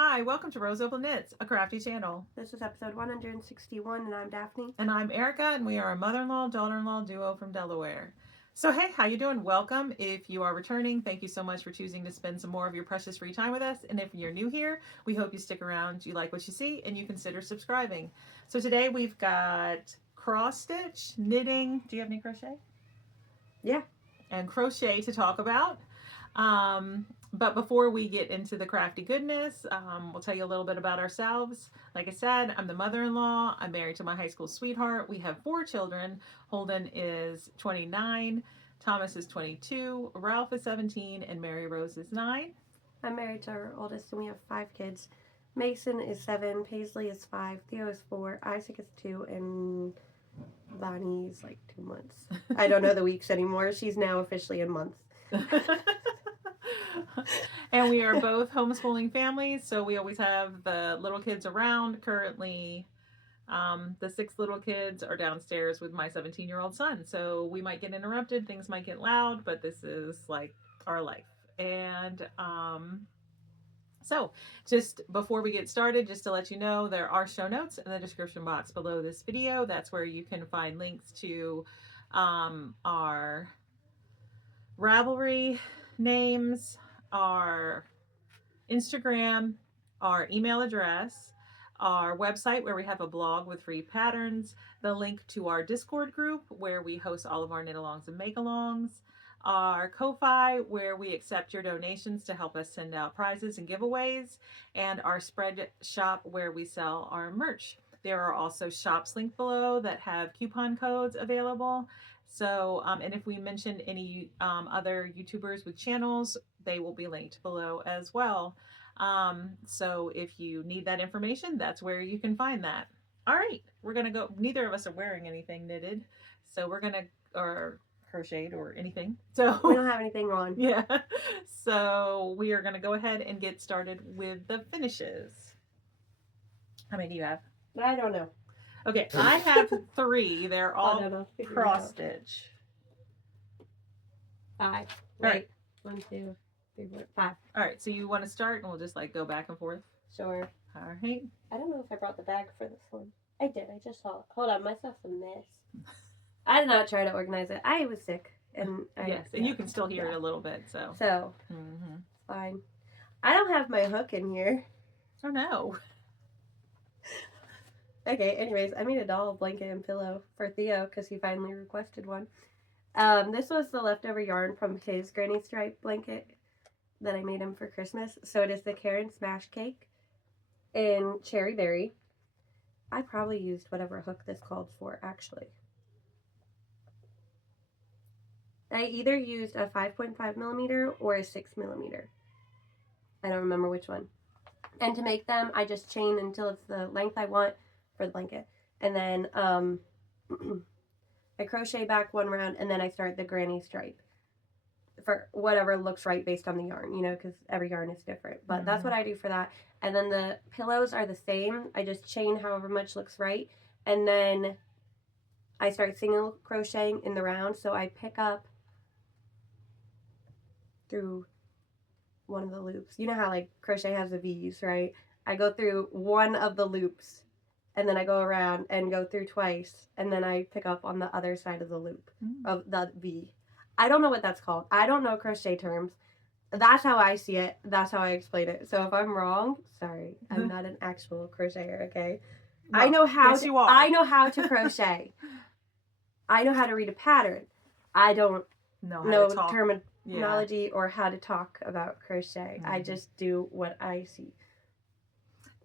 Hi, welcome to roseopalknits, a crafty channel. This is episode 161, and I'm Daphne. And I'm Erica, and we are a mother-in-law, daughter-in-law duo from Delaware. So hey, how you doing? Welcome. If you are returning, thank you so much for choosing to spend some more of your precious free time with us. And if you're new here, we hope you stick around, you like what you see, and you consider subscribing. So today we've got cross stitch, knitting. Do you have any crochet? Yeah. And crochet to talk about. But before we get into the crafty goodness, we'll tell you a little bit about ourselves. Like I said, I'm the mother-in-law. I'm married to my high school sweetheart. We have 4 children. Holden is 29, Thomas is 22, Ralph is 17, and Mary Rose is 9. I'm married to our oldest, and we have 5 kids. Mason is 7, Paisley is 5, Theo is 4, Isaac is 2, and Bonnie's like 2 months. I don't know the weeks anymore. She's now officially in months. And we are both homeschooling families, so we always have the little kids around. Currently, the 6 little kids are downstairs with my 17-year-old son, so we might get interrupted, things might get loud, but this is like our life. And so just before we get started, just to let you know, there are show notes in the description box below this video. That's where you can find links to our RAVELRY names, our Instagram, our email address, our website where we have a blog with free patterns, the link to our Discord group where we host all of our knit-alongs and make-alongs, our Ko-Fi where we accept your donations to help us send out prizes and giveaways, and our spread shop where we sell our merch. There are also shops linked below that have coupon codes available. So, and if we mention any other YouTubers with channels, they will be linked below as well. So if you need that information, that's where you can find that. All right, we're going to go. Neither of us are wearing anything knitted, so we're going to, or crocheted or anything. So we don't have anything on. Yeah. So we are going to go ahead and get started with the finishes. How many do you have? I don't know. Okay, I have 3. They're all cross stitch. 5. All right. 1, 2, 3, 4, 5. All right, so you want to start, and we'll just like go back and forth. Sure. All right. I don't know if I brought the bag for this one. I did. I just saw it. Hold on, my stuff's a mess. I did not try to organize it. I was sick, and yes, and you can still hear it a little bit. So fine. I don't have my hook in here. Oh no. Okay, anyways, I made a doll blanket and pillow for Theo because he finally requested one. This was the leftover yarn from his granny stripe blanket that I made him for Christmas. So it is the Karen Smash Cake in Cherry Berry. I probably used whatever hook this called for, actually. I either used a 5.5 millimeter or a 6 millimeter. I don't remember which one. And to make them, I just chain until it's the length I want for the blanket, and then I crochet back 1 round, and then I start the granny stripe for whatever looks right based on the yarn, you know, because every yarn is different, but that's what I do for that. And then the pillows are the same. I just chain however much looks right, and then I start single crocheting in the round. So I pick up through one of the loops. You know how like crochet has the V's, right? I go through one of the loops, and then I go around and go through twice, and then I pick up on the other side of the loop of the V. I don't know what that's called. I don't know crochet terms. That's how I see it. That's how I explain it. So if I'm wrong, sorry. I'm not an actual crocheter, okay? No, I know how to, I know how to crochet. I know how to read a pattern. I don't know terminology or how to talk about crochet. I just do what I see.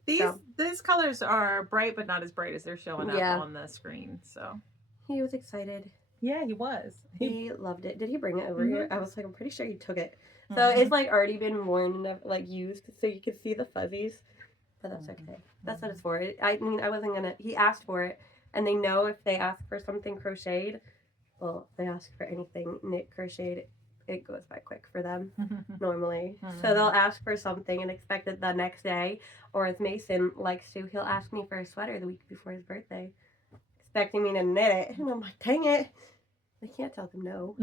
These colors are bright, but not as bright as they're showing up on the screen. So he was excited. Yeah, he was. He loved it. Did he bring it over here? I was like, I'm pretty sure he took it. So it's like already been worn and like used, so you can see the fuzzies. But that's okay. That's what it's for. I mean, I wasn't gonna. He asked for it, and they know if they ask for something crocheted, well, if they ask for anything knit crocheted, it goes by quick for them normally. So they'll ask for something and expect it the next day. Or as Mason likes to, he'll ask me for a sweater the week before his birthday, expecting me to knit it. And I'm like, dang it. I can't tell them no.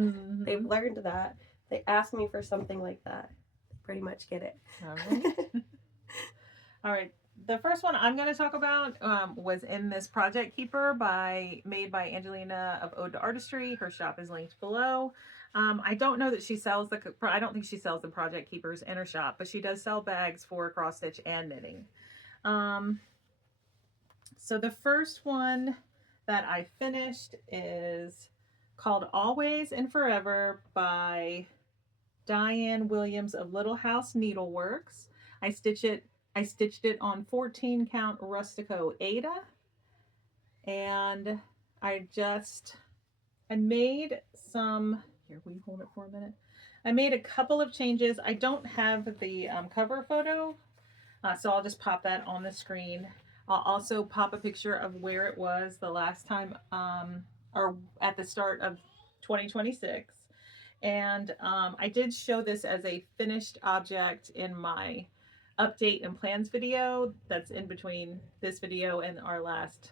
They've learned that. They ask me for something like that. Pretty much get it. All right. All right. The first one I'm going to talk about was in this Project Keeper made by Angelina of Ode to Artistry. Her shop is linked below. I don't know that she sells I don't think she sells the Project Keepers in her shop, but she does sell bags for cross stitch and knitting. So the first one that I finished is called Always and Forever by Diane Williams of Little House Needleworks. I stitched it on 14 count Rustico Ada, and I made some. Here, will you hold it for a minute? I made a couple of changes. I don't have the cover photo, so I'll just pop that on the screen. I'll also pop a picture of where it was the last time, or at the start of 2026. And I did show this as a finished object in my update and plans video that's in between this video and our last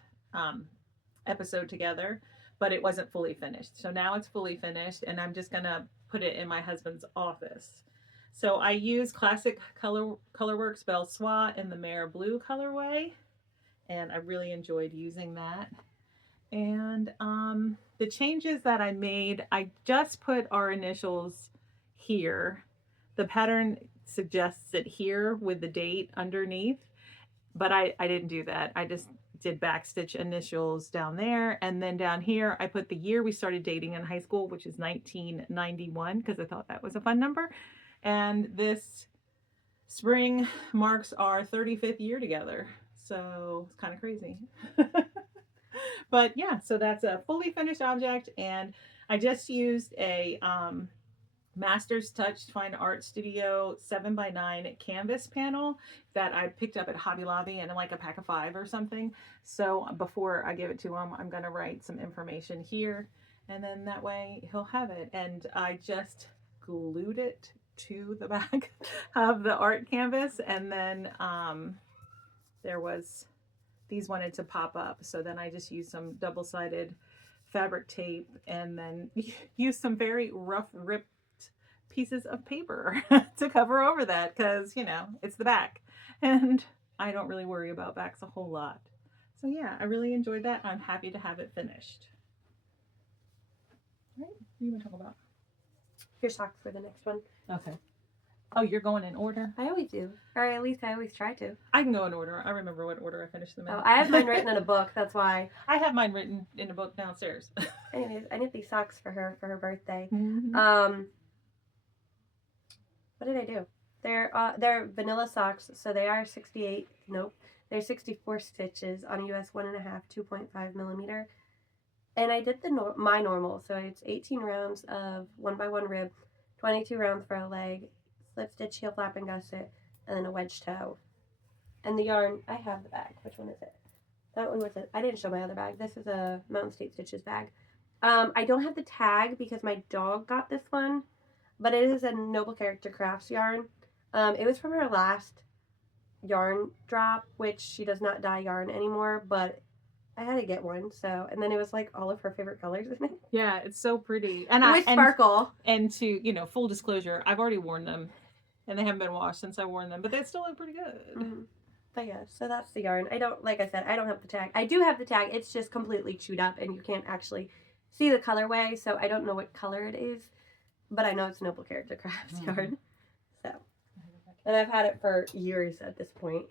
episode together, but it wasn't fully finished. So now it's fully finished, and I'm just gonna put it in my husband's office. So I use classic Colorworks Belle Soie in the Mare Blue colorway, and I really enjoyed using that. And the changes that I made, I just put our initials here. The pattern suggests it here with the date underneath, but I didn't do that. I just did backstitch initials down there, and then down here I put the year we started dating in high school, which is 1991, because I thought that was a fun number. And this spring marks our 35th year together, so it's kind of crazy. But yeah, so that's a fully finished object, and I just used a Master's Touch Fine Art Studio 7x9 canvas panel that I picked up at Hobby Lobby in like a pack of 5 or something. So before I give it to him, I'm gonna write some information here, and then that way he'll have it. And I just glued it to the back of the art canvas, and then there was these wanted to pop up, so then I just used some double-sided fabric tape and then used some very rough ripped pieces of paper to cover over that, because you know it's the back and I don't really worry about backs a whole lot. So yeah, I really enjoyed that. I'm happy to have it finished. All right, what do you want to talk about? Your socks for the next one. Okay. Oh, you're going in order? I always do. Or at least I always try to. I can go in order. I remember what order I finished them in. Oh, I have mine written in a book, that's why. I have mine written in a book downstairs. Anyways, I knit these socks for her birthday. Mm-hmm. What did I do? They're vanilla socks, so they are 68. Nope, they're 64 stitches on a US 1.5, 2.5 millimeter. And I did my normal, so it's 18 rounds of 1x1 rib, 22 rounds for a leg, slip stitch, heel flap and gusset, and then a wedge toe. And the yarn, I have the bag. Which one is it? That one was it. I didn't show my other bag. This is a Mountain State Stitches bag. I don't have the tag because my dog got this one, but it is a Noble Character Crafts yarn. It was from her last yarn drop, which she does not dye yarn anymore, but I had to get one. So, and then it was like all of her favorite colors in it. Yeah, it's so pretty. And with sparkle. And to, you know, full disclosure, I've already worn them and they haven't been washed since I worn them, but they still look pretty good. Mm-hmm. But yeah, so that's the yarn. I don't, like I said, I don't have the tag. I do have the tag. It's just completely chewed up and you can't actually see the colorway. So I don't know what color it is, but I know it's Noble Character Crafts yarn. So, and I've had it for years at this point.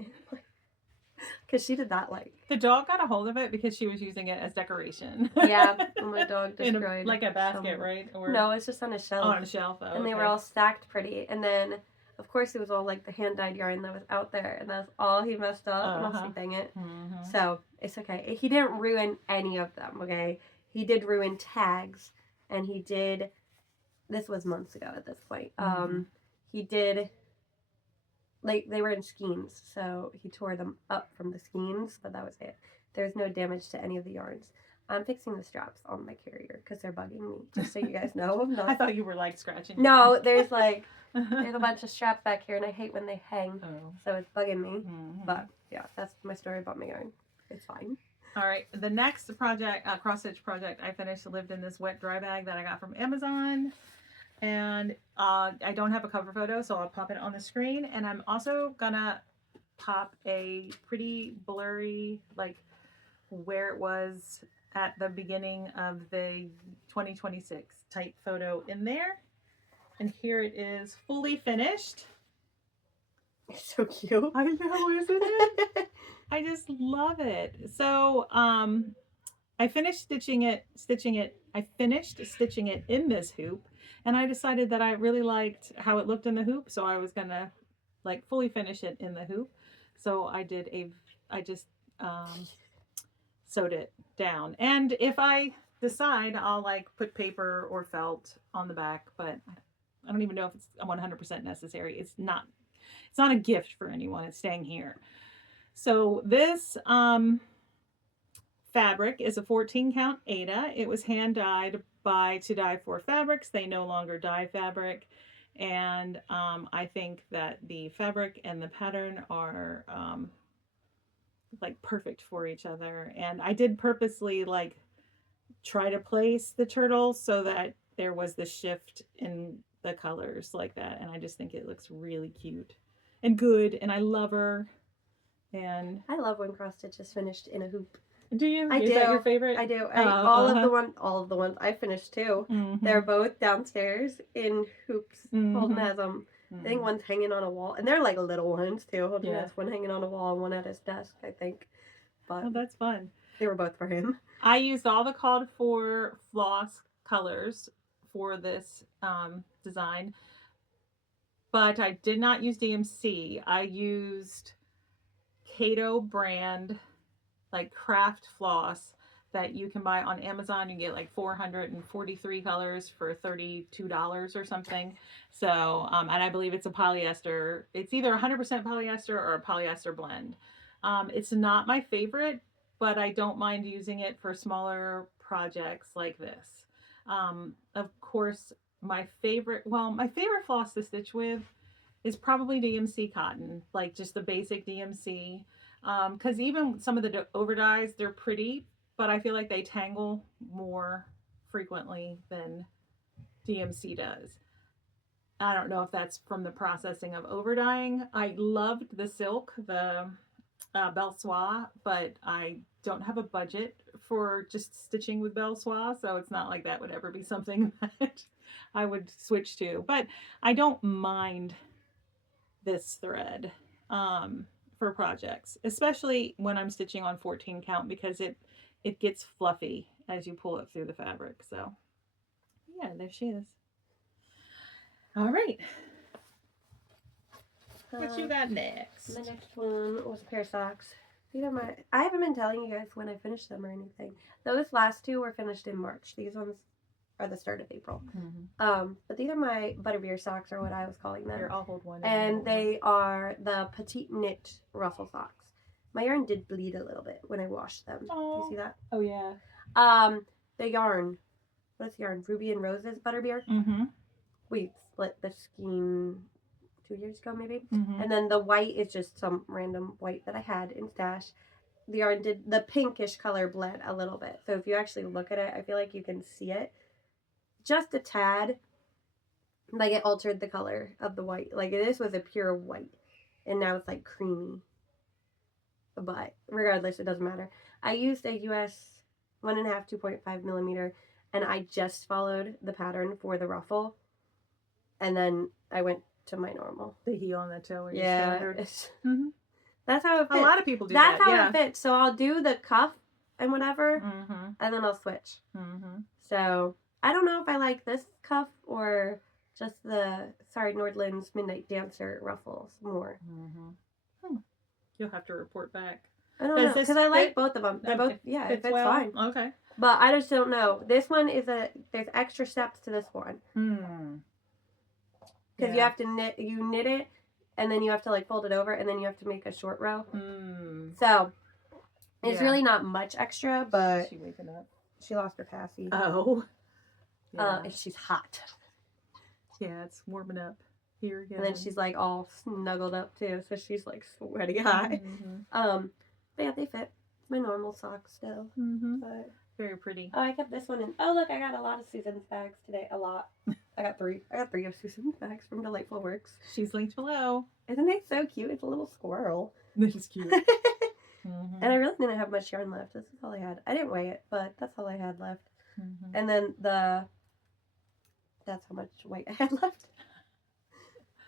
Because she did that like. The dog got a hold of it because she was using it as decoration. Yeah, and my dog destroyed. Like a basket, right? Or... No, it's just on a shelf. Oh, on a shelf. Oh, and they were all stacked pretty. And then, of course, it was all like the hand-dyed yarn that was out there. And that's all he messed up. And I was like, dang it. Mm-hmm. So, it's okay. He didn't ruin any of them, okay? He did ruin tags. And he did, this was months ago at this point. Mm-hmm. He did... Like, they were in skeins, so he tore them up from the skeins, but that was it. There's no damage to any of the yarns. I'm fixing the straps on my carrier because they're bugging me, just so you guys know. I thought you were, like, scratching. No, there's, like, there's a bunch of straps back here, and I hate when they hang, so it's bugging me. Mm-hmm. But, yeah, that's my story about my yarn. It's fine. All right, the next project, cross-stitch project I finished lived in this wet dry bag that I got from Amazon. And I don't have a cover photo, so I'll pop it on the screen. And I'm also gonna pop a pretty blurry, like where it was at the beginning of the 2026 type photo in there. And here it is fully finished. It's so cute. I know, isn't it? I just love it. So I finished stitching it. I finished stitching it in this hoop, and I decided that I really liked how it looked in the hoop, so I was gonna like fully finish it in the hoop. So I just sewed it down, and if I decide, I'll like put paper or felt on the back, but I don't even know if it's 100% necessary. It's not a gift for anyone. It's staying here. So this fabric is a 14 count Aida. It was hand dyed by To Dye For Fabrics. They no longer dye fabric. And I think that the fabric and the pattern are like perfect for each other. And I did purposely like try to place the turtle so that there was the shift in the colors like that. And I just think it looks really cute and good. And I love her. And I love when cross stitch is finished in a hoop. do you? I Is do. that your favorite? I do. Oh, All of the ones I finished too. Mhm. They're both downstairs in hoops. Holden Mhm. has them. I think one's hanging on a wall, and they're like little ones too. Holden Yeah. has one hanging on a wall and one at his desk, I think. But Oh, that's fun. they were both for him. I used all the called for floss colors for this design, but I did not use DMC. I used Kato brand like craft floss that you can buy on Amazon. You get like 443 colors for $32 or something. So, and I believe it's a polyester. It's either 100% polyester or a polyester blend. It's not my favorite, but I don't mind using it for smaller projects like this. Of course, my favorite floss to stitch with is probably DMC cotton, like just the basic DMC. Because even some of the over dyes, they're pretty, but I feel like they tangle more frequently than DMC does. I don't know if that's from the processing of over dyeing. I loved the silk, the Belle Soie, but I don't have a budget for just stitching with Belle Soie, so it's not like that would ever be something that I would switch to. But I don't mind this thread for projects, especially when I'm stitching on 14 count, because it gets fluffy as you pull it through the fabric. So yeah, there she is. All right. What you got next? The next one was a pair of socks. These are my. I haven't been telling you guys when I finished them or anything. Those last two were finished in March. These ones are the start of April. But these are my butterbeer socks, or what I was calling them. Here, I'll hold one. And they are the petite knit ruffle socks. My yarn did bleed a little bit when I washed them. Oh. Do you see that? Oh yeah. The yarn. What's the yarn? Ruby and Roses butterbeer. We split the skein 2 years ago, maybe. And then the white is just some random white that I had in stash. The yarn did the pinkish color bled a little bit. So if you actually look at it, I feel like you can see it just a tad. Like it altered the color of the white. Like this was a pure white, and now it's like creamy. But regardless, it doesn't matter. I used a US 1.5 2.5 millimeter, and I just followed the pattern for the ruffle, and then I went to my normal. The heel on the toe. Yeah, that's how it fits. A lot of people do that's that. That's how it fits. So I'll do the cuff and whatever, and then I'll switch. So I don't know if I like this cuff or just the Nordland's Midnight Dancer ruffles more. You'll have to report back. I don't know, because I like both of them. They're both, it fits well. fine. Okay. But I just don't know. This one is there's extra steps to this one. Because you have to knit it, and then you have to like fold it over, and then you have to make a short row. So it's really not much extra, but Is she waking up? she lost her passy. Oh. Yeah. And she's hot. Yeah, it's warming up here again. And then she's like all snuggled up too, so she's like sweaty hot. But yeah, they fit. It's my normal socks still. But Very pretty. Oh, I kept this one in. Oh, look, I got a lot of Susan's bags today. A lot. I got three. I got 3 of Susan's bags from Delightful Works. She's linked below. Isn't it so cute? It's a little squirrel. This is cute. And I really didn't have much yarn left. This is all I had. I didn't weigh it, but that's all I had left. And then that's how much weight I had left.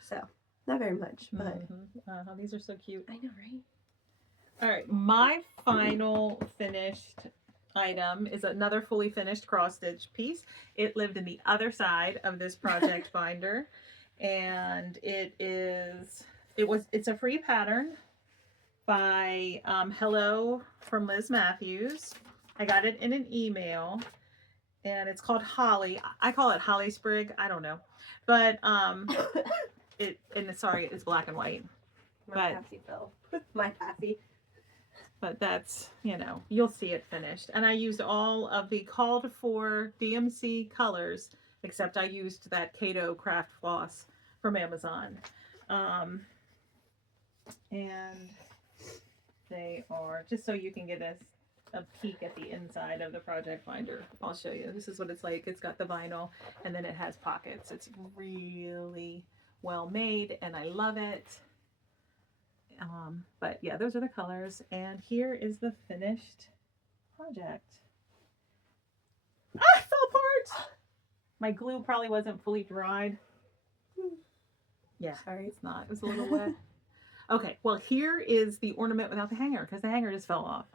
So, not very much, but. These are so cute. I know, right? All right, my final finished item is another fully finished cross stitch piece. It lived in the other side of this project binder, and it's a free pattern by Hello from Liz Matthews. I got it in an email, and it's called Holly. I call it Holly Sprig. I don't know, but it's black and white. My Patsy fell. My Patsy. But that's, you'll see it finished. And I used all of the called for DMC colors, except I used that Kato craft floss from Amazon. And they are, just so you can get a peek at the inside of the project binder, I'll show you. This is what it's like. It's got the vinyl, and then it has pockets. It's really well made, and I love it. But yeah, those are the colors, and here is the finished project. I fell apart. My glue probably wasn't fully dried. Yeah, sorry, it's not. It was a little wet. Okay, well, here is the ornament without the hanger, because the hanger just fell off.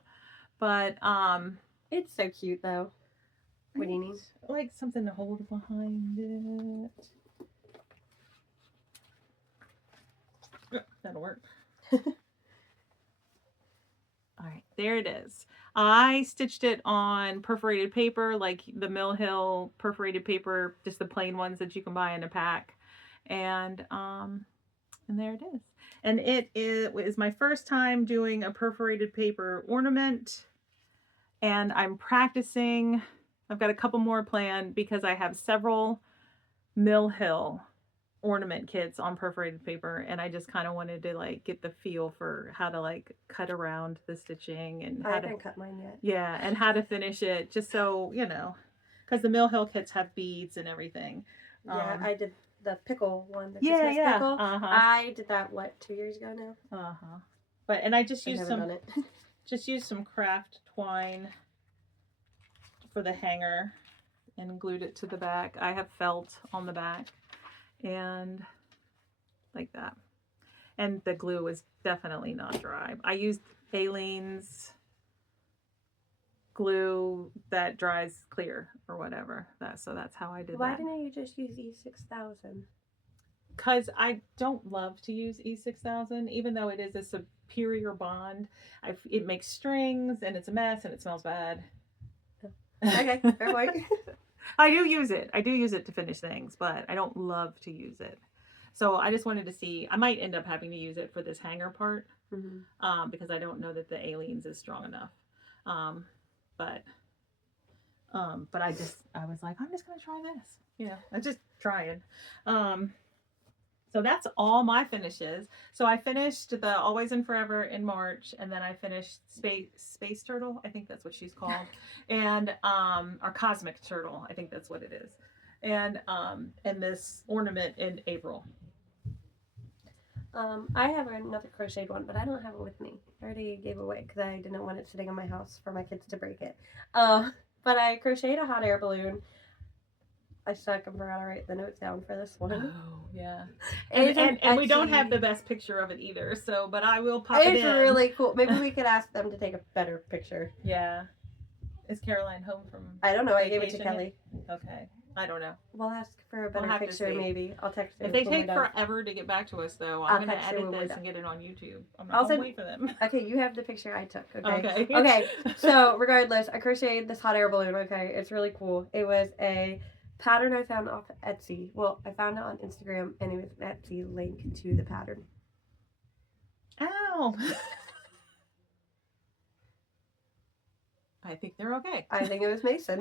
But it's so cute though. What do you need? Like something to hold behind it. That'll work. All right, there it is. I stitched it on perforated paper, like the Mill Hill perforated paper, just the plain ones that you can buy in a pack. And there it is. And it is my first time doing a perforated paper ornament, and I'm practicing. I've got a couple more planned because I have several Mill Hill ornament kits on perforated paper, and I just kind of wanted to get the feel for how to cut around the stitching and I haven't cut mine yet. Yeah, and how to finish it, just so because the Mill Hill kits have beads and everything. Yeah, I did the pickle one. The Yeah, Christmas pickle. I did that 2 years ago now. And I just used done it. just used some craft twine for the hanger and glued it to the back. I have felt on the back. And like that. And the glue is definitely not dry. I used Aleene's glue that dries clear or whatever. So that's how I did that. Why didn't you just use E6000? Because I don't love to use E6000, even though it is a superior bond. It makes strings, and it's a mess, and it smells bad. Okay, fair point. I do use it. I do use it to finish things, but I don't love to use it. So I just wanted to see. I might end up having to use it for this hanger part, because I don't know that the Aleene's is strong enough. But I was like, I'm just gonna try this. I'm just trying. So that's all my finishes. So I finished the Always and Forever in March, and then I finished Space Turtle, I think that's what she's called, and our Cosmic Turtle, I think that's what it is, and this ornament in April. I have another crocheted one, but I don't have it with me. I already gave it away because I didn't want it sitting in my house for my kids to break it. But I crocheted a hot air balloon. I forgot to write the notes down for this one. Oh, yeah. And we don't have the best picture of it either, but I will pop it in. It's really cool. Maybe we could ask them to take a better picture. Yeah. Is Caroline home from I don't know. vacation? I gave it to Kelly. Okay. I don't know. We'll ask for a better picture, maybe. I'll text her. If they take forever to get back to us, though, I'm going to edit this and get it on YouTube. I'm not going to wait for them. Okay, you have the picture I took, okay? Okay. Okay, so regardless, I crocheted this hot air balloon, okay? It's really cool. It was a pattern I found off Etsy. Well, I found it on Instagram, and it was an Etsy link to the pattern. Ow! I think they're okay. I think it was Mason.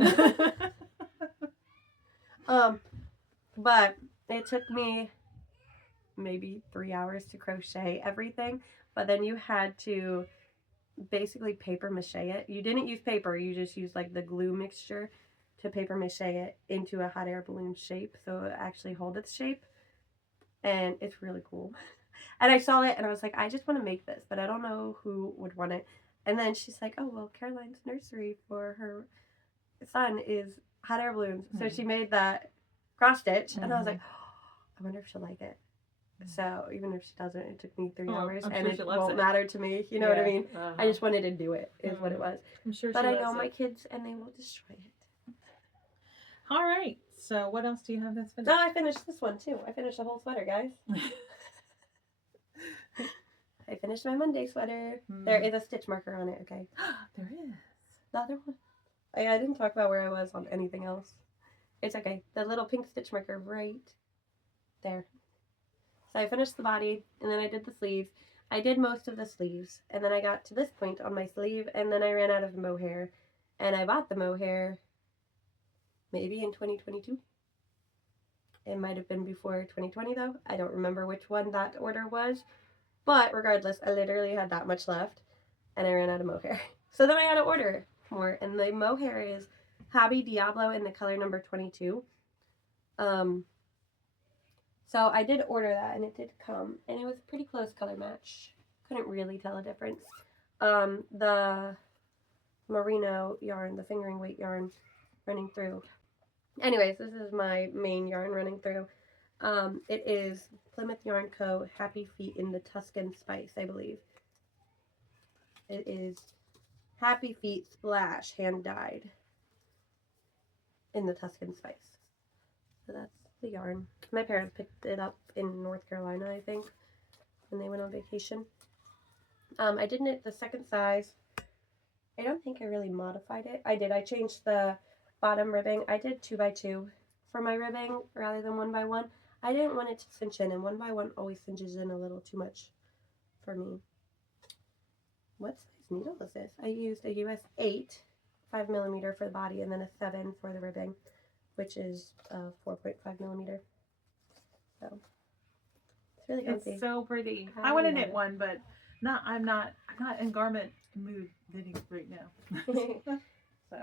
But it took me maybe 3 hours to crochet everything, but then you had to basically paper mache it. You didn't use paper, you just used like the glue mixture to paper mache it into a hot air balloon shape so it actually hold its shape. And it's really cool. And I saw it and I was like, I just want to make this, but I don't know who would want it. And then she's like, oh, well, Caroline's nursery for her son is hot air balloons. So she made that cross stitch. And I was like, oh, I wonder if she'll like it. So even if she doesn't, it took me 3 hours and it won't matter to me. You know what I mean? I just wanted to do it, is what it was. I'm sure but I know my kids and they will destroy it. All right. So what else do you have that's finished? No, I finished this one too. I finished the whole sweater, guys. I finished my Monday sweater. There is a stitch marker on it, okay? There is. The other one. I didn't talk about where I was on anything else. It's okay. The little pink stitch marker right there. So I finished the body, and then I did the sleeves. I did most of the sleeves, and then I got to this point on my sleeve, and then I ran out of mohair. And I bought the mohair maybe in 2022. It might have been before 2020, though. I don't remember which one that order was. But regardless, I literally had that much left, and I ran out of mohair. So then I had to order more, and the mohair is Hobby Diablo in the color number 22. So I did order that, and it did come, and it was a pretty close color match. Couldn't really tell a difference. The merino yarn, the fingering weight yarn running through. Anyways, this is my main yarn running through. It is Plymouth Yarn Co. Happy Feet in the Tuscan Spice, I believe. It is Happy Feet Splash, hand dyed in the Tuscan Spice. So that's the yarn. My parents picked it up in North Carolina, I think, when they went on vacation. I did knit the second size. I don't think I really modified it. I did. I changed the bottom ribbing. I did 2x2 for my ribbing rather than 1x1. I didn't want it to cinch in, and 1x1 always cinches in a little too much for me. What size needle is this? I used a US 8, 5mm for the body, and then a 7 for the ribbing, which is 4.5mm. So it's really comfy. It's so pretty. I want to knit one, but I'm not in garment mood knitting right now. So,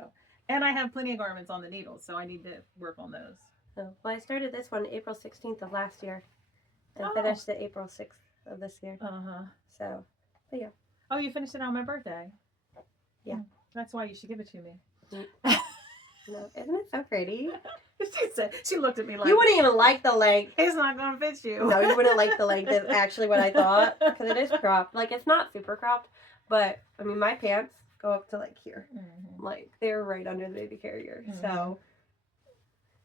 and I have plenty of garments on the needles, so I need to work on those. Oh, well, I started this one April 16th of last year and finished it April 6th of this year. So, but yeah. Oh, you finished it on my birthday? Yeah. That's why you should give it to me. No, isn't it so pretty? She looked at me like... You wouldn't even like the length. It's not going to fit you. No, you wouldn't like the length is actually what I thought. Because it is cropped. Like, it's not super cropped. But, I mean, my pants go up to, like, here. Like, they're right under the baby carrier. So...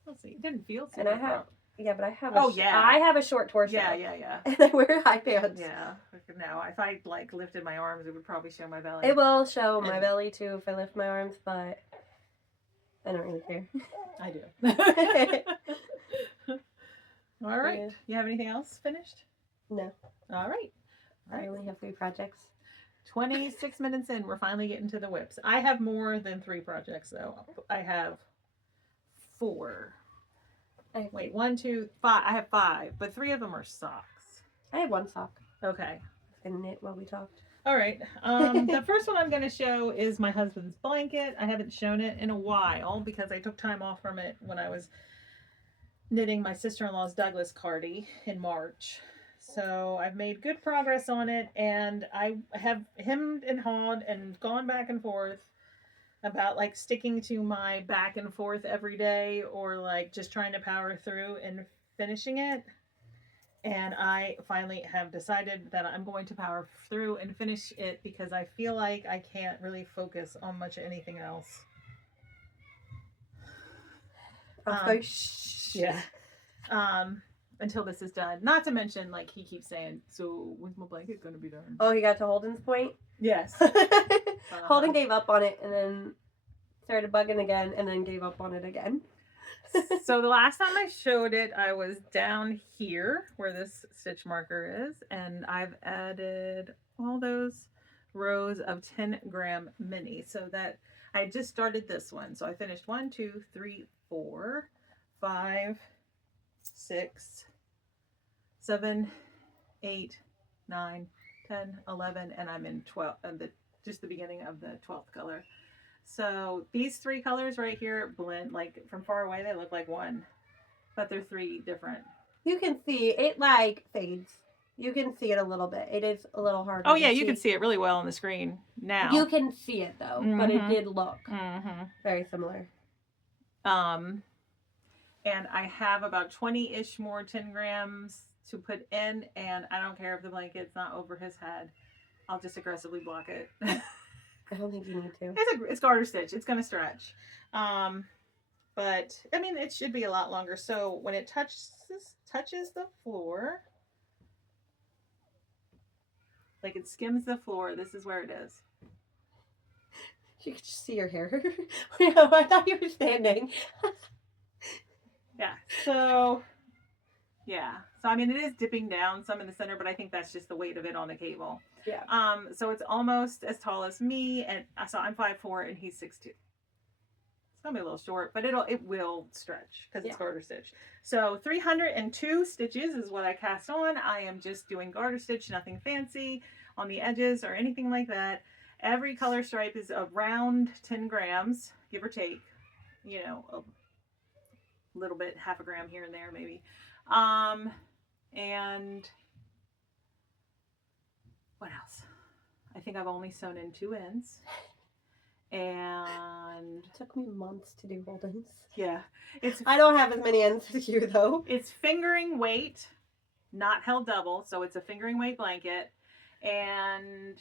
Let's see. It didn't feel super and I have... Yeah, but I have I have a short torso. Yeah. And I wear high pants. Yeah. No, if I, like, lifted my arms, it would probably show my belly. It will show my belly, too, if I lift my arms, but... I don't really care. I do. All right. Yeah. You have anything else finished? No. All right. I only have 3 projects. 26 minutes in, we're finally getting to the whips. I have more than 3 projects, though. I have 4. Wait, 1, 2, 5. I have 5, but 3 of them are socks. I have 1 sock. Okay. I knit while we talked. All right. The first one I'm going to show is my husband's blanket. I haven't shown it in a while because I took time off from it when I was knitting my sister-in-law's Douglas cardie in March. So I've made good progress on it, and I have hemmed and hawed and gone back and forth about like sticking to my back and forth every day or like just trying to power through and finishing it. And I finally have decided that I'm going to power through and finish it because I feel like I can't really focus on much of anything else. Yeah. Until this is done. Not to mention, like, he keeps saying, so when's my blanket going to be done? Oh, he got to Holden's point? Yes. Holden gave up on it and then started bugging again and then gave up on it again. So the last time I showed it, I was down here where this stitch marker is, and I've added all those rows of 10-gram mini. So that I just started this one. So I finished 1, 2, 3, 4, 5, 6, 7, 8, 9, 10, 11, and I'm in 12, the just the beginning of the 12th color. So these 3 colors right here blend, like from far away, they look like one, but they're 3 different. You can see it like fades. You can see it a little bit. It is a little harder. Oh yeah, you can see it really well on the screen now. You can see it though, but it did look very similar. And I have about 20-ish more 10 grams to put in, and I don't care if the blanket's not over his head. I'll just aggressively block it. I don't think you need to. It's garter stitch. It's going to stretch. But, I mean, it should be a lot longer. So when it touches the floor, like it skims the floor, this is where it is. You could just see your hair. No, I thought you were standing. Yeah. So, yeah. So, I mean, it is dipping down some in the center, but I think that's just the weight of it on the cable. Yeah. So it's almost as tall as me, and so I'm 5'4" and he's 6'2". It's gonna be a little short, but it will stretch because it's garter stitch. So 302 stitches is what I cast on. I am just doing garter stitch, nothing fancy on the edges or anything like that. Every color stripe is around 10 grams, give or take, you know, a little bit, half a gram here and there maybe. And what else? I think I've only sewn in 2 ends. And it took me months to do hold ends. Yeah. I don't have as many ends as you though. It's fingering weight, not held double, so it's a fingering weight blanket, and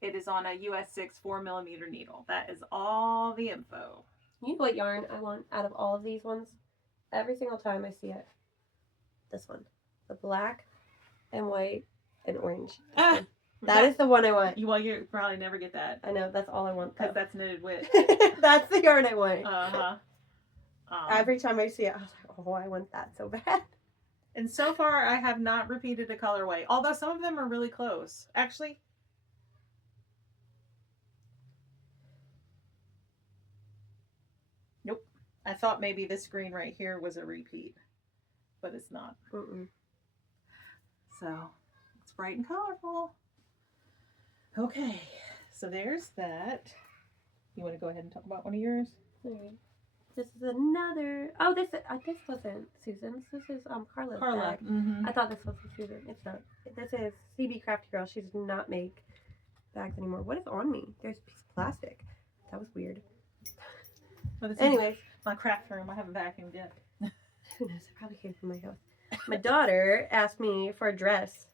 it is on a US 6 4mm needle. That is all the info. You know what yarn I want out of all of these ones? Every single time I see it. This one. The black and white and orange. That is the one I want. Well, you probably never get that. I know, that's all I want. Because that's knitted with. That's the yarn I want. Uh-huh. Every time I see it, I was like, oh, I want that so bad. And so far, I have not repeated a colorway. Although some of them are really close. Actually. Nope. I thought maybe this green right here was a repeat. But it's not. So, it's bright and colorful. Okay, so there's that. You want to go ahead and talk about one of yours? Okay. This is another. Oh, this wasn't Susan's. This is Carla's bag. I thought this was Susan. It's not. This is CB Crafty Girl. She does not make bags anymore. What is on me? There's a piece of plastic. That was weird. Well, anyways, my craft room. I haven't vacuumed yet. Who knows? It probably came from my house. My daughter asked me for a dress,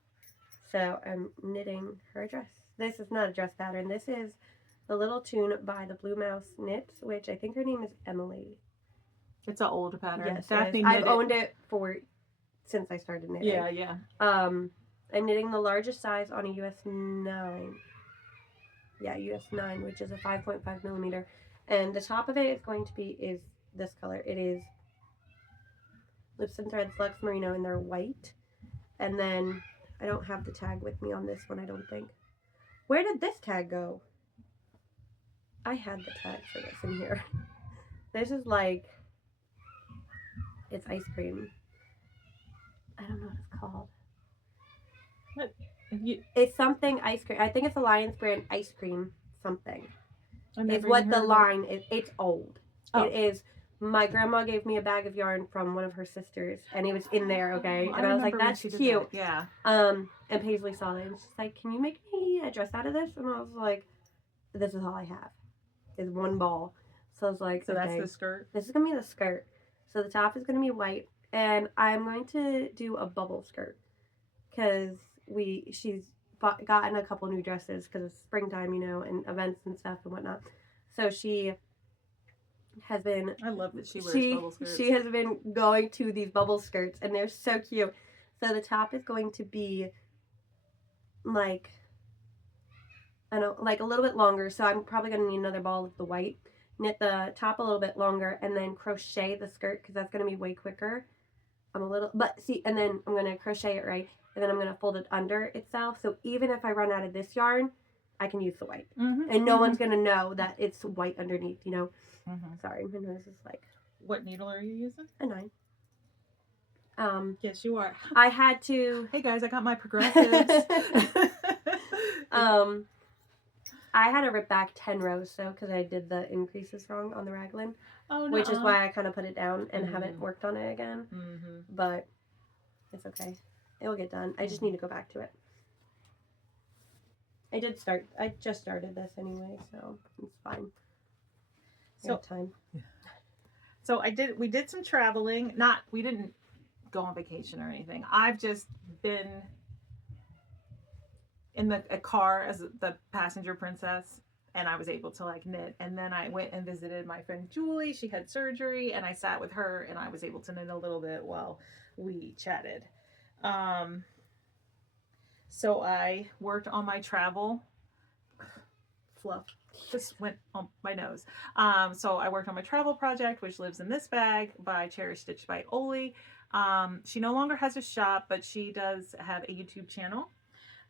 so I'm knitting her a dress. This is not a dress pattern. This is the Little Tune by the Blue Mouse Knits, which I think her name is Emily. It's an old pattern. Yes, I've owned it since I started knitting. Yeah. I'm knitting the largest size on a US 9. Yeah, US 9, which is a 5.5mm. And the top of it is going to be this color. It is Loops and Threads Luxe Merino, and they're white. And then I don't have the tag with me on this one, I don't think. Where did this tag go? I had the tag for this in here. This is like, it's ice cream. I don't know what it's called. What? It's something ice cream. I think it's a Lions brand ice cream something. It's what the line is. It's old. Oh. It is. My grandma gave me a bag of yarn from one of her sisters, and it was in there, okay? And I was like, that's cute. Yeah. And Paisley saw it, and she's like, can you make me a dress out of this? And I was like, this is all I have. Is one ball. So I was like, so okay, that's the skirt? This is going to be the skirt. So the top is going to be white, and I'm going to do a bubble skirt, because she's gotten a couple new dresses, because it's springtime, you know, and events and stuff and whatnot. So she has been, I love that she wears bubble skirts. She has been going to these bubble skirts, and they're so cute. So the top is going to be like, I don't know, like a little bit longer. So I'm probably going to need another ball of the white. Knit the top a little bit longer, and then crochet the skirt, because that's going to be way quicker. And then I'm going to crochet it right, and then I'm going to fold it under itself. So even if I run out of this yarn, I can use the white. And no one's going to know that it's white underneath, you know. Sorry, my nose is like... What needle are you using? A 9. Yes, you are. I had to... Hey guys, I got my progressives. I had to rip back 10 rows, so because I did the increases wrong on the raglan, Oh, no. which is why I kind of put it down and Mhm. haven't worked on it again. Mm-hmm. But it's okay. It'll get done. I just need to go back to it. I just started this anyway, so it's fine. So time. So we did some traveling. We didn't go on vacation or anything. I've just been in a car as the passenger princess, and I was able to like knit. And then I went and visited my friend Julie. She had surgery, and I sat with her, and I was able to knit a little bit while we chatted. So I worked on my travel. Fluff just went on my nose. So I worked on my travel project, which lives in this bag by Cherry Stitched by Oli. She no longer has a shop, but she does have a YouTube channel.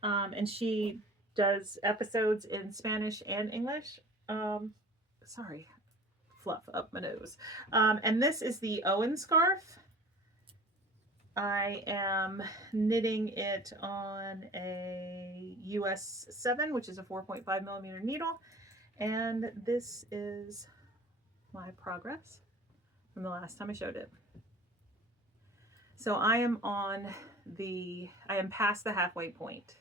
And she does episodes in Spanish and English. Sorry, fluff up my nose. And this is the Owen scarf. I am knitting it on a US 7, which is a 4.5 millimeter needle. And this is my progress from the last time I showed it. So I am past the halfway point,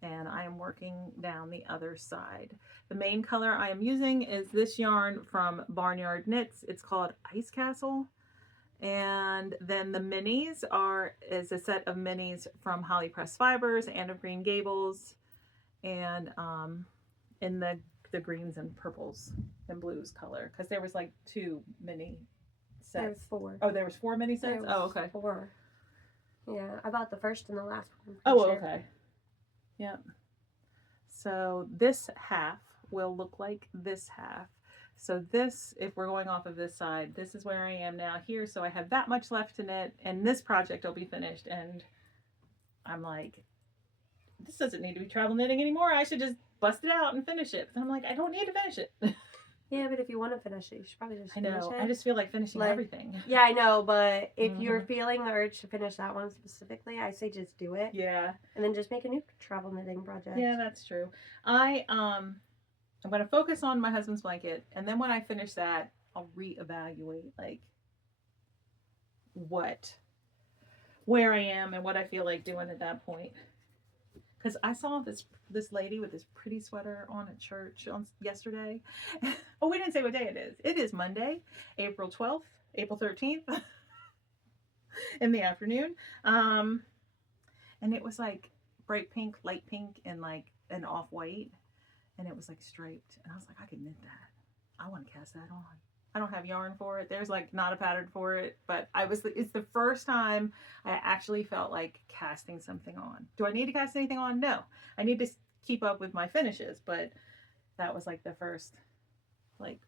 and I am working down the other side. The main color I am using is this yarn from Barnyard Knits. It's called Ice Castle. And then the minis is a set of minis from Holly Press Fibers and of Green Gables, and in the greens and purples and blues color, because there was like 2 mini sets. There was 4. Oh, there was 4 mini sets. Oh, okay. 4. Yeah, I bought the first and the last one. Oh, sure. Okay. Yep. So this half will look like this half. So this, if we're going off of this side, this is where I am now here. So I have that much left to knit, and this project will be finished. And I'm like, this doesn't need to be travel knitting anymore. I should just bust it out and finish it. But I'm like, I don't need to finish it. Yeah, but if you want to finish it, you should probably just finish it. I just feel like finishing everything. Yeah, I know, but if you're feeling the urge to finish that one specifically, I say just do it. Yeah. And then just make a new travel knitting project. Yeah, that's true. I'm going to focus on my husband's blanket, and then when I finish that, I'll reevaluate like where I am and what I feel like doing at that point. Because I saw this lady with this pretty sweater on at church yesterday. Oh, we didn't say what day it is. It is Monday, April 12th, April 13th in the afternoon. And it was like bright pink, light pink, and like an off-white. And it was like striped. And I was like, I could knit that. I want to cast that on. I don't have yarn for it. There's like not a pattern for it, but it's the first time I actually felt like casting something on. Do I need to cast anything on? No. I need to keep up with my finishes, but that was like the first like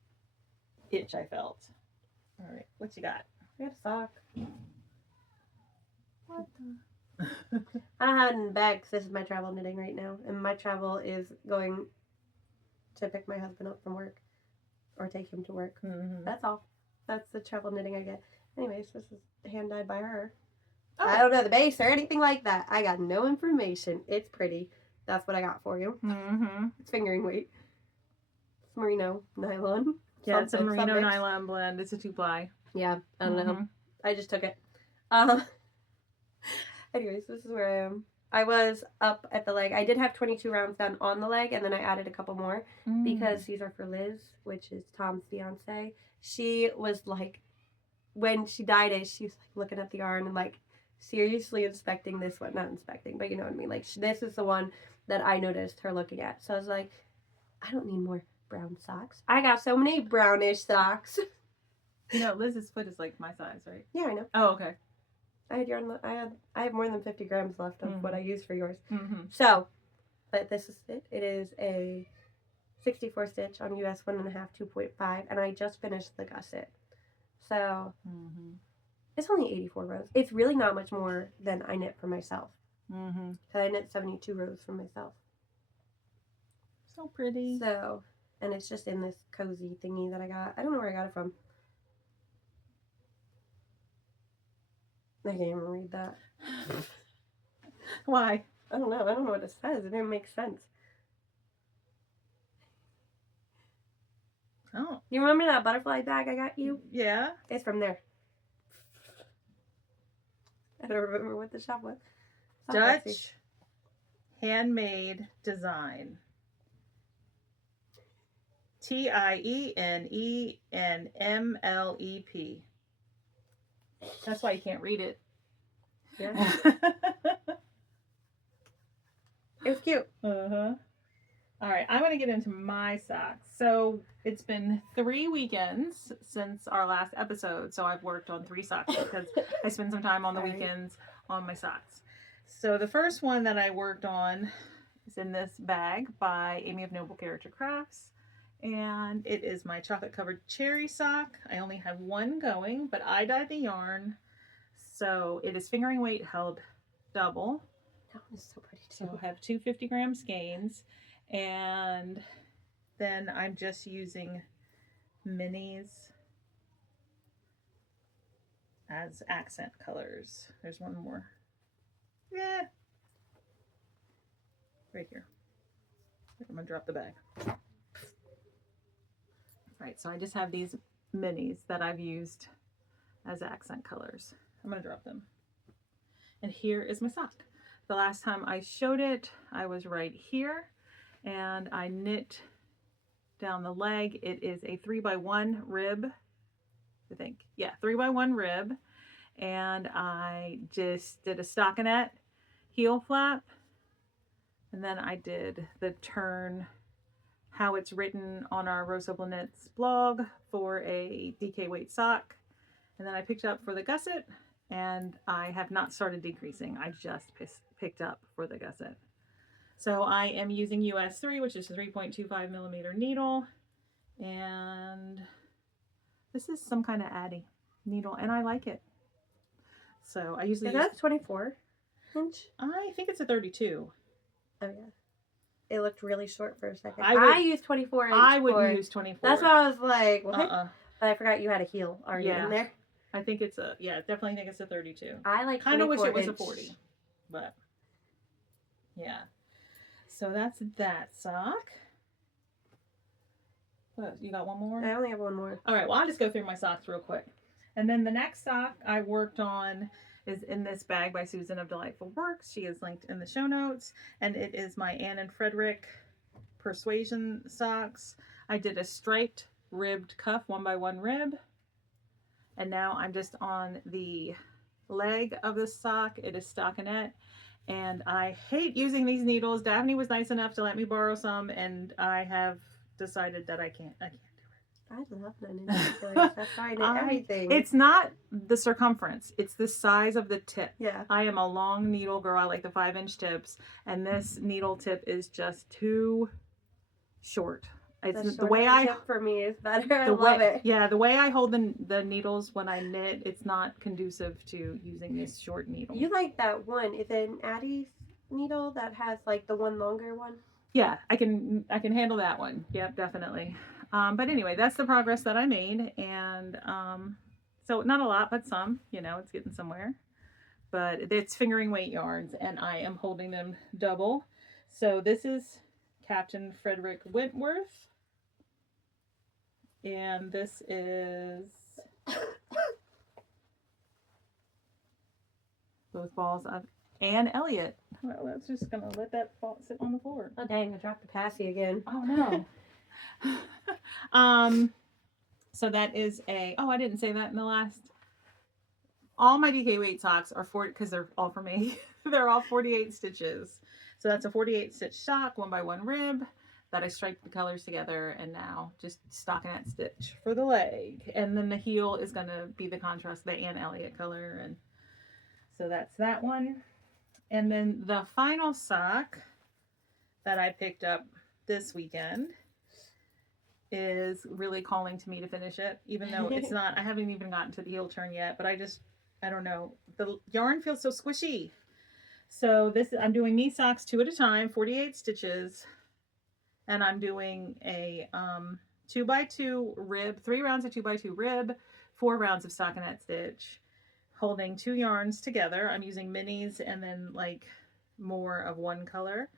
itch I felt. All right, what you got? I got a sock. What the? I don't have it in the bag because this is my travel knitting right now, and my travel is going to pick my husband up from work or take him to work. Mm-hmm. That's all. That's the travel knitting I get. Anyways, this is hand dyed by her. Oh. I don't know the base or anything like that. I got no information. It's pretty. That's what I got for you. Mm-hmm. It's fingering weight. It's merino nylon. Yeah, it's a merino nylon blend. It's a 2-ply. Yeah, I don't know. I just took it. Anyways, this is where I am. I was up at the leg. I did have 22 rounds done on the leg, and then I added a couple more because these are for Liz, which is Tom's fiance. She was like, when she dyed it, she was like looking at the yarn and like seriously inspecting this one. Not inspecting, but you know what I mean. Like this is the one that I noticed her looking at. So I was like, I don't need more brown socks. I got so many brownish socks. You know, Liz's foot is like my size, right? Yeah, I know. Oh, okay. I had yarn. I have more than 50 grams left of what I used for yours. Mm-hmm. So, but this is it. It is a 64 stitch on US 1.5, 2.5, and I just finished the gusset. So it's only 84 rows. It's really not much more than I knit for myself. Because I knit 72 rows for myself. So pretty. So, and it's just in this cozy thingy that I got. I don't know where I got it from. I can't even read that. Why? I don't know. I don't know what it says. It didn't make sense. Oh. You remember that butterfly bag I got you? Yeah. It's from there. I don't remember what the shop was. Dutch Handmade Design. TIENENMLEP. That's why you can't read it. Yeah. It was cute. Uh-huh. All right, I'm going to get into my socks. So it's been 3 weekends since our last episode. So I've worked on 3 socks because I spend some time on the weekends on my socks. So the first one that I worked on is in this bag by Amy of Noble Character Crafts. And it is my chocolate covered cherry sock. I only have one going, but I dyed the yarn. So it is fingering weight held double. That one's so pretty too. So I'll have 2 50-gram skeins. And then I'm just using minis as accent colors. There's one more. Yeah. Right here. I'm going to drop the bag. Right, so I just have these minis that I've used as accent colors. I'm going to drop them. And here is my sock. The last time I showed it, I was right here. And I knit down the leg. It is a 3x1 rib, I think. Yeah, 3x1 rib. And I just did a stockinette heel flap. And then I did the turn, how it's written on our roseopalknits blog for a DK weight sock. And then I picked up for the gusset. And I have not started decreasing. I just picked up for the gusset. So I am using US 3, which is a 3.25 millimeter needle. And this is some kind of Addy needle, and I like it. So I usually Is that 24 inch? I think it's a 32. Oh, yeah. It looked really short for a second. I used 24 inch. I wouldn't use 24. That's why I was like, what? But I forgot you had a heel already in there. I think it's a, definitely think it's a 32. I like kind of wish it was inch. a 40, but yeah. So that's that sock. What, you got one more? I only have one more. All right, well, I'll just go through my socks real quick. And then the next sock I worked on is in this bag by Susan of Delightful Works. She is linked in the show notes. And it is my Anne and Frederick Persuasion socks. I did a striped ribbed cuff, 1x1 rib. And now I'm just on the leg of the sock. It is stockinette. And I hate using these needles. Daphne was nice enough to let me borrow some, and I have decided that I can't do it. I love my needles. That's why I knit everything. It's not the circumference. It's the size of the tip. Yeah. I am a long needle girl. I like the 5-inch tips, and this needle tip is just too short. It's the way I tip for me is better. I love it. Yeah, the way I hold the needles when I knit, it's not conducive to using this short needle. You like that one? Is it an Addie's needle that has like the one longer one? Yeah, I can handle that one. Yep, definitely. But anyway, that's the progress that I made, and so not a lot, but some. You know, it's getting somewhere. But it's fingering weight yarns, and I am holding them double. So this is Captain Frederick Wentworth. And this is those balls of Anne Elliott. Well, that's just gonna let that ball sit on the floor. Oh dang! I dropped the passy again. Oh no. So that is a. Oh, I didn't say that in the last. All my DK weight socks are 40 because they're all for me. They're all 48 stitches. So that's a 48 stitch sock, 1x1 rib. That I striped the colors together, and now just stockinette stitch for the leg. And then the heel is going to be the contrast, the Anne Elliott color. And so that's that one. And then the final sock that I picked up this weekend is really calling to me to finish it, even though it's not, I haven't even gotten to the heel turn yet, but I don't know. The yarn feels so squishy. So I'm doing these socks 2 at a time, 48 stitches. And I'm doing a 2x2 rib, 3 rounds of 2x2 rib, 4 rounds of stockinette stitch, holding 2 yarns together. I'm using minis and then like more of one color.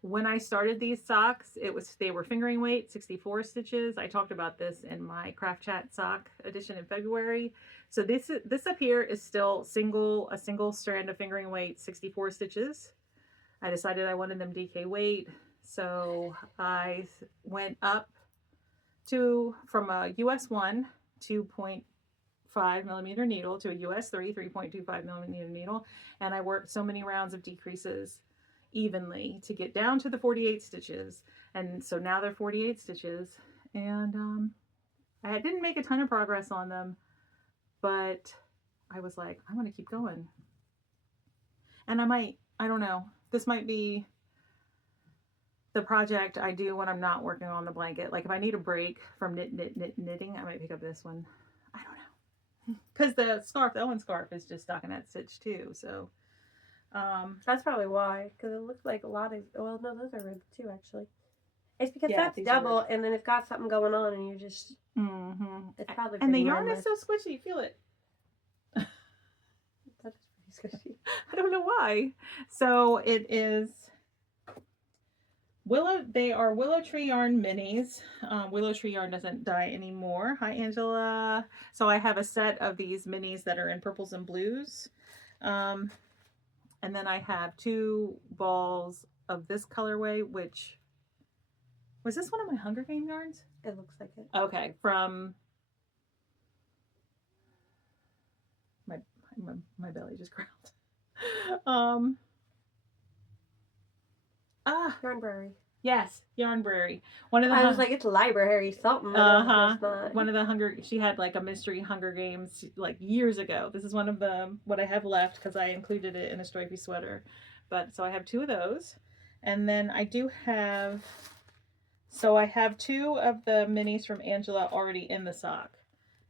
When I started these socks, they were fingering weight, 64 stitches. I talked about this in my Craft Chat sock edition in February. So this up here is still a single strand of fingering weight, 64 stitches. I decided I wanted them DK weight, so I went up from a US 1 2.5 millimeter needle to a US 3 3.25 millimeter needle, and I worked so many rounds of decreases evenly to get down to the 48 stitches, and so now they're 48 stitches, and I didn't make a ton of progress on them, but I was like, I want to keep going, and I don't know, this might be the project I do when I'm not working on the blanket. Like if I need a break from knitting, I might pick up this one. I don't know, because the Owen scarf is just stockinette stitch too, so that's probably why, because it looks like a lot of, well, no, those are ribbed too, actually. It's because Yeah, that's these are double, ribbed. and then it's got something going on, and you just, it's probably and the pretty yarn mindless. is so squishy, you feel it. That is pretty squishy. I don't know why. So it is they are Willow Tree Yarn minis. Willow Tree Yarn doesn't dye anymore. Hi, Angela. So I have a set of these minis that are in purples and blues. And then I have 2 balls of this colorway, which was this one of my Hunger Game yarns? It looks like it. Okay, from my belly just growled. Yarnberry. Yes, Yarnberry. One of the I was like, it's library something. One of the she had like a mystery Hunger Games like years ago. This is one of them. What I have left because I included it in a stripy sweater. But so I have 2 of those, and then I do have. So I have 2 of the minis from Angela already in the sock,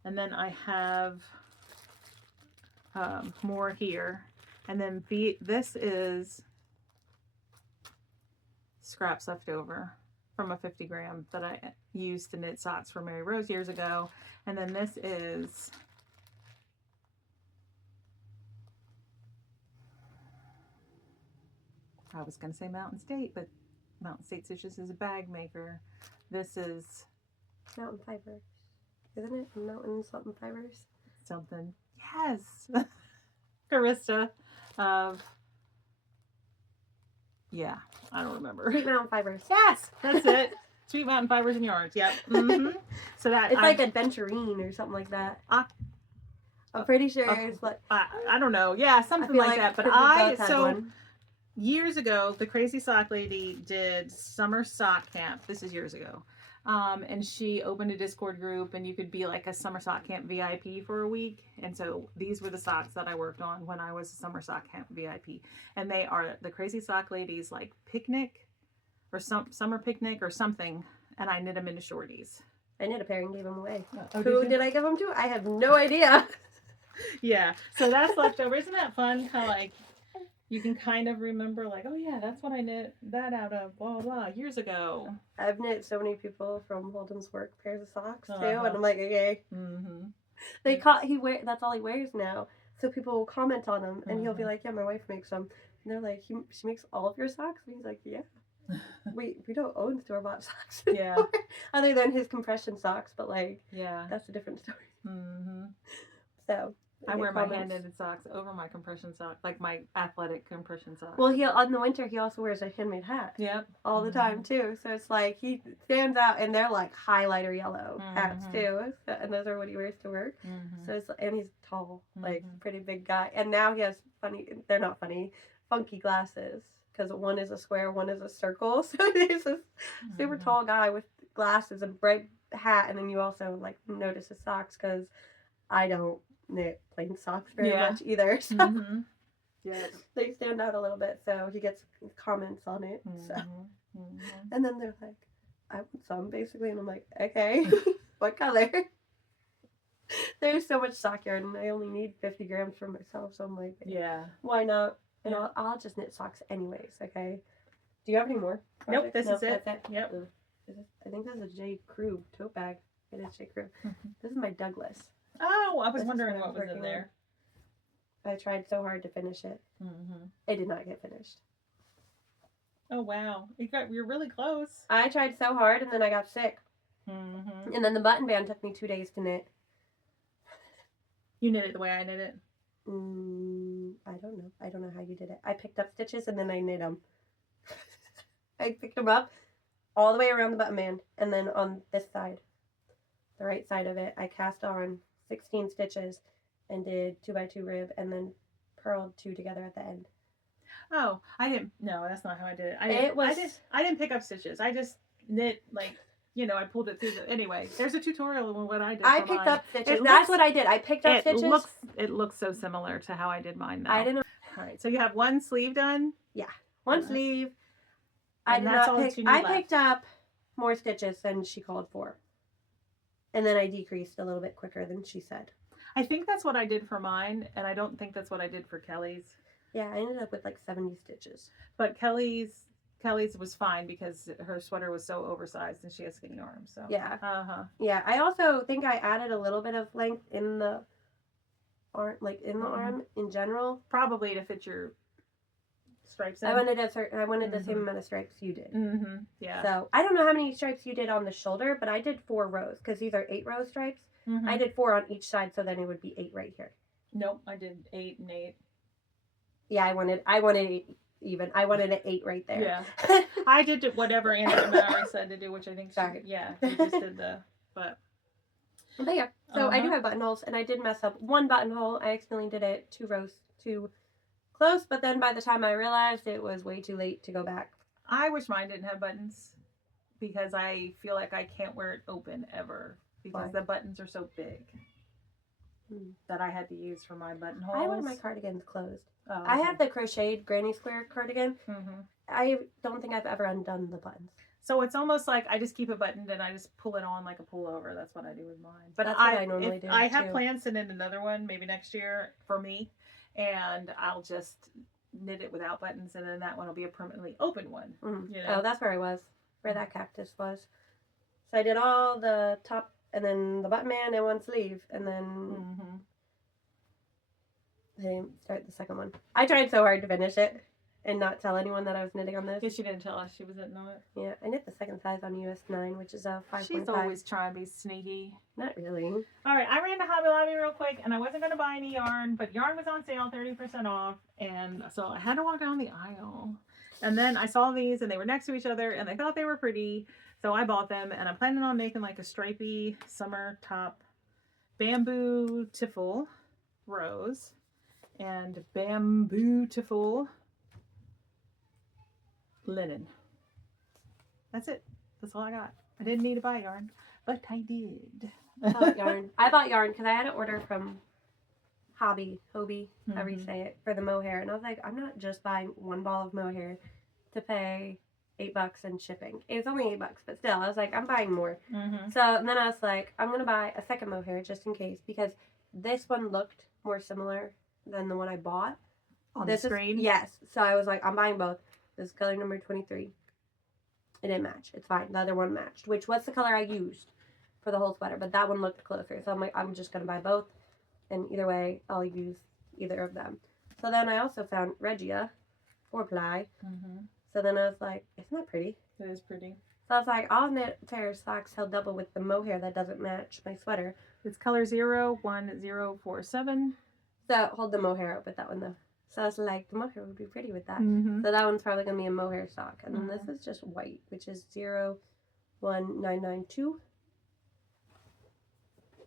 and then I have more here, and then this is scraps left over from a 50 gram that I used to knit socks for Mary Rose years ago. And then this is I was going to say Mountain State, but Mountain State Stitches is a bag maker. This is Mountain Fibers. Isn't it? Mountain something fibers? Something. Yes. Carista of yeah, I don't remember. Sweet Mountain Fibers. Yes, that's it. Sweet Mountain Fibers and Yarns. Yep. Mm-hmm. So that it's like Adventurine or something like that. I'm pretty sure it's like I don't know. Yeah, something like that. But years ago, the Crazy Sock Lady did summer sock camp. This is years ago. And she opened a Discord group, and you could be like a summer sock camp VIP for a week. And so these were the socks that I worked on when I was a summer sock camp VIP. And they are the Crazy Sock Ladies like picnic or summer picnic or something. And I knit them into shorties. I knit a pair and gave them away. Who did I give them to? I have no idea. Yeah. So that's left over. Isn't that fun? How like you can kind of remember like, oh yeah, that's what I knit that out of blah blah years ago. I've knit so many people from Holden's work pairs of socks too, and I'm like, okay. That's all he wears now. So people will comment on him, and he'll be like, yeah, my wife makes them. And they're like, she makes all of your socks? And he's like, yeah. we don't own store-bought socks anymore, other than his compression socks, but like, yeah, that's a different story. So I wear my hand-knitted socks over my compression sock, like my athletic compression socks. Well, in the winter, he also wears a handmade hat. Yep. All the time, too. So it's like, he stands out, and they're like highlighter yellow hats, too. So, and those are what he wears to work. So and he's tall, like, pretty big guy. And now he has they're not funny, funky glasses. Because one is a square, one is a circle. So he's a super tall guy with glasses and bright hat. And then you also, like, notice his socks, because I don't knit plain socks very much either, so they stand out a little bit, so he gets comments on it. So and then they're like, I want some, basically, and I'm like, okay. What color? There's so much sock yarn, and I only need 50 grams for myself, so I'm like, yeah, why not? And I'll just knit socks anyways. Okay, do you have any more projects? Nope, this is it. Yep. I think this is a J. Crew tote bag. It is J. Crew. This is my Douglas. Oh, I was wondering what was in there. I tried so hard to finish it. It did not get finished. Oh wow, you're really close. I tried so hard and then I got sick. Mm-hmm. And then the button band took me 2 days to knit. You knit it the way I knit it. I don't know. I don't know how you did it. I picked up stitches and then I knit them. I picked them up all the way around the button band, and then on this side, the right side of it, I cast on 16 stitches and did 2x2 rib and then purled 2 together at the end. Oh, I didn't. No, that's not how I did it. I didn't pick up stitches. I just knit like. I pulled it through anyway. There's a tutorial on what I did. I picked up stitches. That's what I did. I picked up stitches. It looks so similar to how I did mine though. I didn't. All right, so you have one sleeve done. Yeah, one sleeve. I picked up more stitches than she called for, and then I decreased a little bit quicker than she said. I think that's what I did for mine, and I don't think that's what I did for Kelly's. Yeah, I ended up with like 70 stitches. But Kelly's was fine because her sweater was so oversized and she has skinny arms. So yeah, yeah. I also think I added a little bit of length in the arm, arm in general, probably to fit your stripes in. I wanted the same amount of stripes you did. Yeah. So I don't know how many stripes you did on the shoulder, but I did 4 rows because these are 8 row stripes. I did 4 on each side, so then it would be 8 right here. Nope, I did 8 and 8. Yeah, I wanted 8 even. I wanted an 8 right there. Yeah. I did whatever Anna Mallory said to do, which I think yeah, she just did but yeah. So I do have buttonholes, and I did mess up one buttonhole. I accidentally did it 2 rows too close, but then by the time I realized, it was way too late to go back. I wish mine didn't have buttons because I feel like I can't wear it open ever because the buttons are so big that I had to use for my buttonholes. I wear my cardigans closed. Oh, okay. I have the crocheted granny square cardigan. I don't think I've ever undone the buttons. So it's almost like I just keep it buttoned and I just pull it on like a pullover. That's what I do with mine. But that's what I normally do. I have plans to knit another one maybe next year for me, and I'll just knit it without buttons, and then that one will be a permanently open one. Oh, that's where I was, where that cactus was. So I did all the top and then the button band and one sleeve, and then I didn't start the second one. I tried so hard to finish it and not tell anyone that I was knitting on this. Guess she didn't tell us she was knitting on it. Yeah, I knit the second size on US 9, which is a 5.5. She's always trying to be sneaky. Not really. All right, I ran to Hobby Lobby real quick, and I wasn't going to buy any yarn, but yarn was on sale, 30% off, and so I had to walk down the aisle. And then I saw these, and they were next to each other, and I thought they were pretty, so I bought them, and I'm planning on making like a stripy summer top bamboo tiffle rose and bamboo tiffle linen. That's it. That's all I got. I didn't need to buy yarn, but I did. I bought yarn because I had an order from Hobby, however you say it, for the mohair, and I was like, I'm not just buying one ball of mohair to pay $8 and shipping. It was only $8, but still, I was like, I'm buying more. So and then I was like, I'm gonna buy a second mohair just in case, because this one looked more similar than the one I bought on the screen. Yes, so I was like, I'm buying both. This is color number 23. It didn't match. It's fine. The other one matched, which was the color I used for the whole sweater, but that one looked closer. So I'm like, I'm just gonna buy both, and either way, I'll use either of them. So then I also found Regia 4-ply. So then I was like, isn't that pretty? It is pretty. So I was like, I'll knit a pair of socks held double with the mohair that doesn't match my sweater. It's color 01047. So hold the mohair up with that one though. So I was like, the mohair would be pretty with that. So that one's probably going to be a mohair sock. And then this is just white, which is 01992.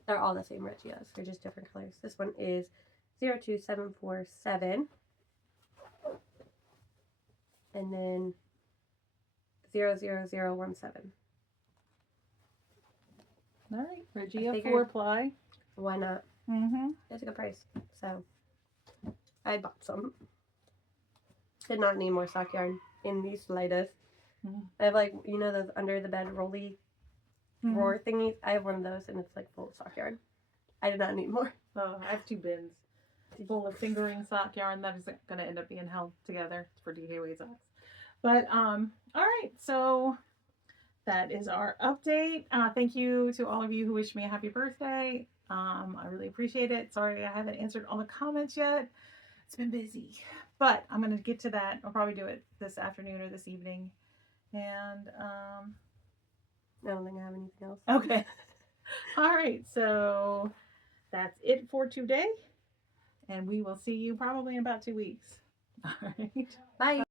They're all the same Regias. They're just different colors. This one is 02747. And then 00017. All right, Regia 4-ply. Why not? It's a good price. So I bought some. Did not need more sock yarn in the slightest. I have like, you know, those under the bed rolly roar thingies. I have one of those, and it's like full of sock yarn. I did not need more. Oh, I have 2 bins full of fingering sock yarn that isn't going to end up being held together for DK weight socks. But all right, so that is our update. Thank you to all of you who wished me a happy birthday. I really appreciate it. Sorry I haven't answered all the comments yet. It's been busy, But I'm going to get to that. I'll probably do it this afternoon or this evening. And I don't think I have anything else. okay. All right. So that's it for today. And we will see you probably in about 2 weeks. All right. Bye.